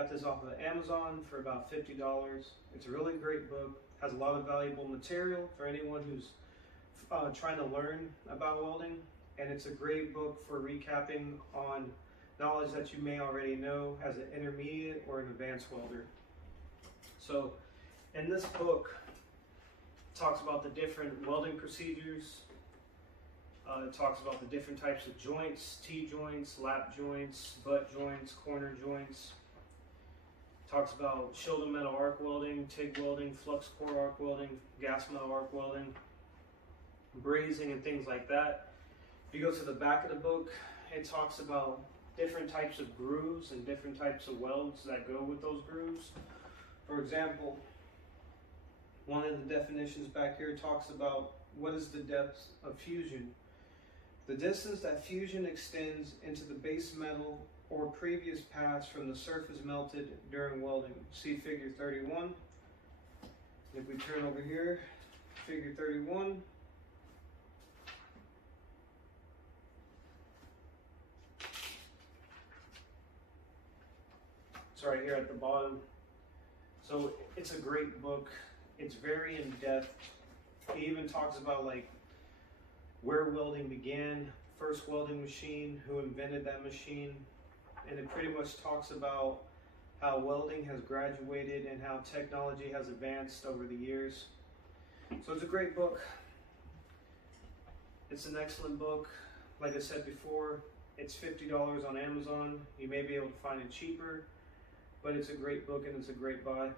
got this off of Amazon for about $50. It's a really great book, has a lot of valuable material for anyone who's trying to learn about welding, and it's a great book for recapping on knowledge that you may already know as an intermediate or an advanced welder. So in this book, it talks about the different welding procedures. It talks about the different types of joints, T-joints, lap joints, butt joints, corner joints. It talks about shoulder metal arc welding, TIG welding, flux core arc welding, gas metal arc welding, brazing, and things like that. If you go to the back of the book, it talks about different types of grooves and different types of welds that go with those grooves. For example, one of the definitions back here talks about what is the depth of fusion. The distance that fusion extends into the base metal or previous pass from the surface melted during welding. See figure 31. If we turn over here, figure 31. It's right here at the bottom. So it's a great book. It's very in-depth. He even talks about like where welding began, first welding machine, who invented that machine, and it pretty much talks about how welding has graduated and how technology has advanced over the years. So it's a great book. It's an excellent book. Like I said before, it's $50 on Amazon. You may be able to find it cheaper, but it's a great book and it's a great buy.